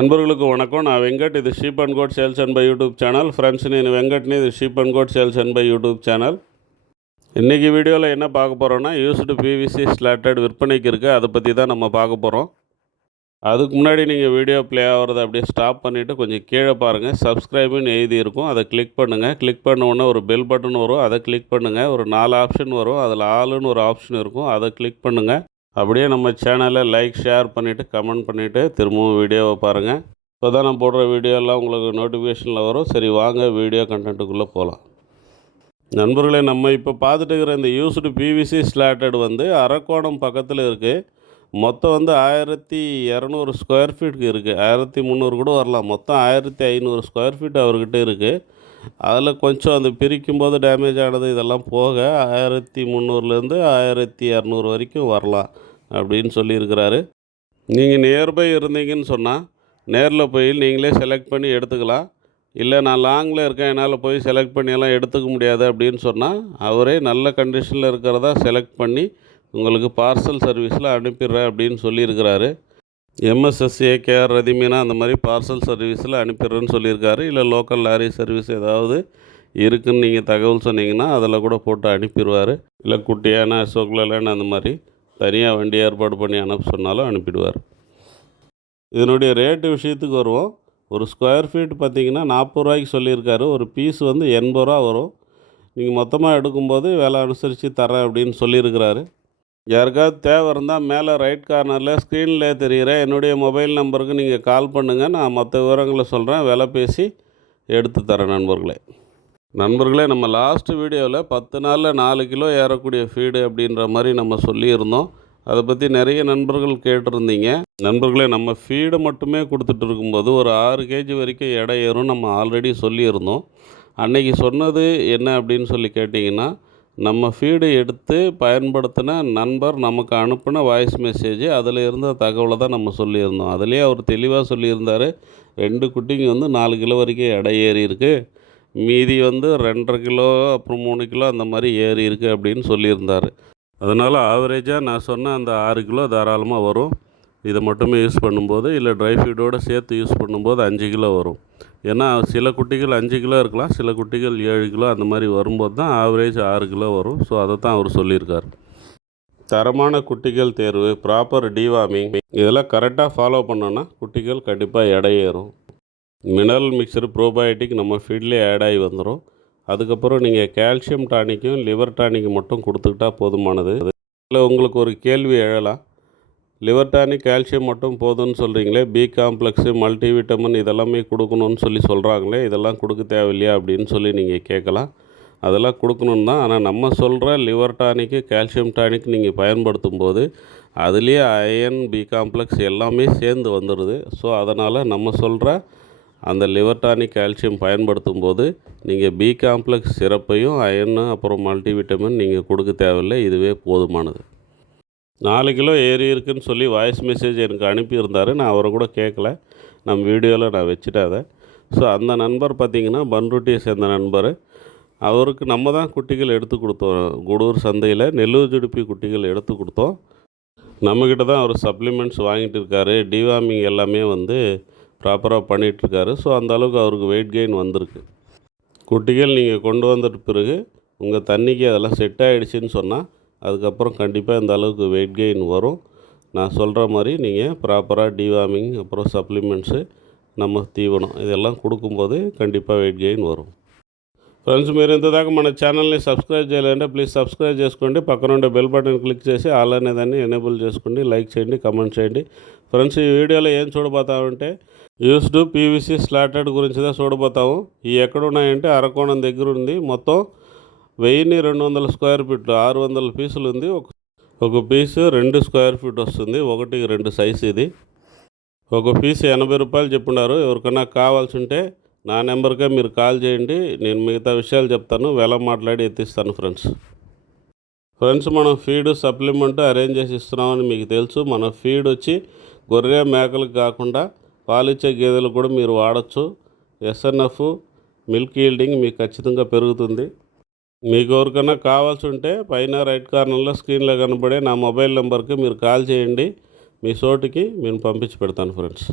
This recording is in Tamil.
నண்பர்களுக்கு வணக்கம். நான் வெங்கட். இது sheep and goat sales and by YouTube channel. Friends, నేను వెంకట్ని. ఇది sheep and goat sales and by YouTube channel. இன்றைக்கி வீடியோவில் என்ன பார்க்க போகிறோன்னா, யூஸ்டு பிவிசி ஸ்லாட்டட் விற்பனைக்கு இருக்குது. அதை பற்றி தான் நம்ம பார்க்க போகிறோம். அதுக்கு முன்னாடி நீங்கள் வீடியோ ப்ளே ஆகிறத அப்படியே ஸ்டாப் பண்ணிவிட்டு கொஞ்சம் கீழே பாருங்கள். சப்ஸ்கிரைபுன்னு எழுதி இருக்கும், அதை கிளிக் பண்ணுங்கள். கிளிக் பண்ண உடனே ஒரு பெல் பட்டன் வரும், அதை கிளிக் பண்ணுங்கள். ஒரு 4 ஆப்ஷன் வரும், அதில் ஆளுன்னு ஒரு ஆப்ஷன் இருக்கும், அதை கிளிக் பண்ணுங்கள். அப்படியே நம்ம சேனலை லைக் ஷேர் பண்ணிவிட்டு கமெண்ட் பண்ணிவிட்டு திரும்பவும் வீடியோவை பாருங்கள். இப்போ தான் நான் போடுற வீடியோலாம் உங்களுக்கு நோட்டிஃபிகேஷனில் வரும். சரி, வாங்க வீடியோ கண்டென்ட்டுக்குள்ளே போகலாம். நண்பர்களே, நம்ம இப்போ பார்த்துட்டு இருக்கிற இந்த யூஸ்டு பிவிசி ஸ்லாட்டட் அரக்கோணம் பக்கத்தில் இருக்குது. மொத்தம் 1200 ஸ்கொயர் ஃபீட்டுக்கு இருக்குது. 1300 கூட வரலாம். மொத்தம் 1500 ஸ்கொயர் ஃபீட் அவர்கிட்ட இருக்குது. அதில் கொஞ்சம் அந்த பிரிக்கும்போது டேமேஜ் ஆனது இதெல்லாம் போக 1300லேருந்து 1200 வரைக்கும் வரலாம் அப்படின்னு சொல்லியிருக்கிறாரு. நீங்கள் நியர்பை இருந்தீங்கன்னு சொன்னால் நேரில் போய் நீங்களே செலக்ட் பண்ணி எடுத்துக்கலாம். இல்லை, நான் லாங்கில் இருக்கேன், என்னால் போய் செலக்ட் பண்ணியெல்லாம் எடுத்துக்க முடியாது அப்படின்னு சொன்னால் அவரே நல்ல கண்டிஷனில் இருக்கிறதா செலக்ட் பண்ணி உங்களுக்கு பார்சல் சர்வீஸில் அனுப்பிடுறேன் அப்படின்னு சொல்லியிருக்கிறாரு. எம்எஸ்எஸ்ஏ, கேஆர் ரதிமீனா அந்த மாதிரி பார்சல் சர்வீஸில் அனுப்பிடுறேன்னு சொல்லியிருக்காரு. இல்லை, லோக்கல் லாரி சர்வீஸ் ஏதாவது இருக்குதுன்னு நீங்கள் தகவல் சொன்னீங்கன்னா அதில் கூட போட்டு அனுப்பிடுவார். இல்லை, குட்டியான அசோக்லேண்ட் அந்த மாதிரி தனியாக வண்டி ஏற்பாடு பண்ணி அனுப்ப சொன்னாலும் அனுப்பிடுவார். இதனுடைய ரேட்டு விஷயத்துக்கு வருவோம். ஒரு ஸ்கொயர் ஃபீட் பார்த்திங்கன்னா 40 ரூபாய்க்கு சொல்லியிருக்காரு. ஒரு பீஸ் 80 ரூபா வரும். நீங்கள் மொத்தமாக எடுக்கும்போது விலை அனுசரித்து தரேன் அப்படின்னு சொல்லியிருக்கிறாரு. யாருக்காவது தேவை இருந்தால் மேலே ரைட் கார்னரில் ஸ்க்ரீனில் தெரிகிற என்னுடைய மொபைல் நம்பருக்கு நீங்கள் கால் பண்ணுங்கள். நான் மற்ற விவரங்களை சொல்கிறேன், விலை பேசி எடுத்து தரேன். நண்பர்களே, நம்ம லாஸ்ட்டு வீடியோவில் 10 நாளில் 4 கிலோ ஏறக்கூடிய ஃபீடு அப்படின்ற மாதிரி நம்ம சொல்லியிருந்தோம். அதை பற்றி நிறைய நண்பர்கள் கேட்டிருந்தீங்க. நண்பர்களே, நம்ம ஃபீடை மட்டுமே கொடுத்துட்டு இருக்கும்போது ஒரு 6 கேஜி வரைக்கும் எடை ஏறும் நம்ம ஆல்ரெடி சொல்லியிருந்தோம். அன்றைக்கி சொன்னது என்ன அப்படின்னு சொல்லி கேட்டிங்கன்னா, நம்ம ஃபீடு எடுத்து பயன்படுத்தின நண்பர் நமக்கு அனுப்பின வாய்ஸ் மெசேஜ், அதில் இருந்த தகவலை தான் நம்ம சொல்லியிருந்தோம். அதிலே அவர் தெளிவாக சொல்லியிருந்தார். 2 குட்டிங்க 4 கிலோ வரைக்கும் எடை ஏறி இருக்குது, மீதி 2.5 கிலோ அப்புறம் 3 கிலோ அந்த மாதிரி ஏறி இருக்குது அப்படின்னு சொல்லியிருந்தார். அதனால் ஆவரேஜாக நான் சொன்ன அந்த 6 கிலோ தாராளமாக வரும். இதை மட்டுமே யூஸ் பண்ணும்போது, இல்லை ட்ரை ஃபீடோடு சேர்த்து யூஸ் பண்ணும்போது 5 கிலோ வரும். ஏன்னா சில குட்டிகள் 5 கிலோ இருக்கலாம், சில குட்டிகள் 7 கிலோ அந்த மாதிரி வரும்போது தான் ஆவரேஜ் 6 கிலோ வரும். ஸோ அதை தான் அவர் சொல்லியிருக்கார். தரமான குட்டிகள் தேர்வு, ப்ராப்பர் டிவார்மிங் இதெல்லாம் கரெக்டாக ஃபாலோ பண்ணோன்னா குட்டிகள் கண்டிப்பாக எடை ஏறும். மினரல் மிக்சர், ப்ரோபயோட்டிக் நம்ம ஃபீட்லேயே ஆட் ஆகி வந்துடும். அதுக்கப்புறம் நீங்கள் கால்சியம் டானிக்கும் லிவர் டானிக்கும் மட்டும் கொடுத்துக்கிட்டா போதுமானது. இல்லை, உங்களுக்கு ஒரு கேள்வி எழலாம், லிவர் டானிக் கால்சியம் மட்டும் போதும்னு சொல்கிறீங்களே, பி காம்ப்ளெக்ஸு, மல்டிவிட்டமின் இதெல்லாமே கொடுக்கணும்னு சொல்கிறாங்களே, இதெல்லாம் கொடுக்க தேவையில்லையா அப்படின்னு சொல்லி நீங்கள் கேட்கலாம். அதெல்லாம் கொடுக்கணும் தான். ஆனால் நம்ம சொல்கிற லிவர் டானிக்கு, கால்சியம் டானிக் நீங்கள் பயன்படுத்தும் போது அதுலேயே அயன், பி காம்ப்ளெக்ஸ் எல்லாமே சேர்ந்து வந்துடுது. ஸோ அதனால் நம்ம சொல்கிற அந்த லிவர் டானிக் கால்சியம் பயன்படுத்தும் போது நீங்கள் பி காம்ப்ளெக்ஸ் சிறப்பையும் அயன்னு அப்புறம் மல்டிவிட்டமின் நீங்கள் கொடுக்க தேவையில்லை, இதுவே போதுமானது. 4 கிலோ ஏறி இருக்குன்னு சொல்லி வாய்ஸ் மெசேஜ் எனக்கு அனுப்பியிருந்தார். நான் அவரை கூட கேட்கல, நம்ம வீடியோவில் நான் வச்சுட்டேன் அதை. ஸோ அந்த நண்பர் பார்த்திங்கன்னா பன்ருட்டியை சேர்ந்த நண்பர். அவருக்கு நம்ம தான் குட்டிகள் எடுத்து கொடுத்தோம். குடூர் சந்தையில் நெல்லூர் ஜுடுப்பி குட்டிகள் எடுத்து கொடுத்தோம். நம்மக்கிட்ட தான் அவர் சப்ளிமெண்ட்ஸ் வாங்கிட்டு இருக்காரு. டிவார்மிங் எல்லாமே ப்ராப்பராக பண்ணிகிட்ருக்காரு. ஸோ அந்த அளவுக்கு அவருக்கு வெயிட் கெயின் வந்திருக்கு. குட்டிகள் நீங்கள் கொண்டு வந்துட்ட பிறகு உங்கள் தண்ணிக்கு அதெல்லாம் செட் ஆகிடுச்சின்னு சொன்னால் அதுக்கப்புறம் கண்டிப்பாக இந்த அளவுக்கு வெயிட் கெயின் வரும். நான் சொல்கிற மாதிரி நீங்கள் ப்ராப்பராக டிவார்மிங் அப்புறம் சப்ளிமெண்ட்ஸு, நம்ம தீவனம் இதெல்லாம் கொடுக்கும்போது కண்டிப்பாக వెయిట్ గెయిన్ వரும். ఫ్రెండ్స్, మీరు ఇంతదాకా మన ఛానల్ని సబ్స్క్రైబ్ చేయాలంటే ప్లీజ్ సబ్స్క్రైబ్ చేసుకోండి. పక్కన ఉండే బెల్ బటన్ క్లిక్ చేసి ఆల్ అనేదాన్ని ఎనేబుల్ చేసుకోండి. లైక్ చేయండి, కమెంట్ చేయండి. ఫ్రెండ్స్, ఈ వీడియోలో ఏం చూడబోతామంటే యూస్డ్ పీవీసీ స్లాటెడ్ గురించి தான் చూడబోతాము. ఈ ఎక్కడున్నాయంటే అరకోణం దగ్గర ఉంది. మొత్తం 1200 స్క్వేర్ ఫీట్లు, 600 పీసులు ఉంది. ఒక పీసు 2 స్క్వేర్ ఫీట్ వస్తుంది. 1:2 సైజు ఇది. ఒక పీసు 80 రూపాయలు చెప్పున్నారు. ఎవరికైనా కావాల్సి ఉంటే నా నెంబర్కే మీరు కాల్ చేయండి. నేను మిగతా విషయాలు చెప్తాను, వెల మాట్లాడి ఎత్తిస్తాను. ఫ్రెండ్స్, మనం ఫీడ్ సప్లిమెంట్ అరేంజ్ చేసి ఇస్తున్నామని మీకు తెలుసు. మన ఫీడ్ వచ్చి గొర్రె మేకలకు కాకుండా పాలిచ్చే గేదెలు కూడా మీరు వాడచ్చు. ఎస్ఎన్ఎఫ్ మిల్క్ ఈల్డింగ్ మీకు ఖచ్చితంగా పెరుగుతుంది. మీకు ఎవరికైనా కావాల్సి ఉంటే పైన రైట్ కార్నర్లో స్క్రీన్లో కనబడే నా మొబైల్ నెంబర్కి మీరు కాల్ చేయండి. మీ చోటుకి నేను పంపించి పెడతాను ఫ్రెండ్స్.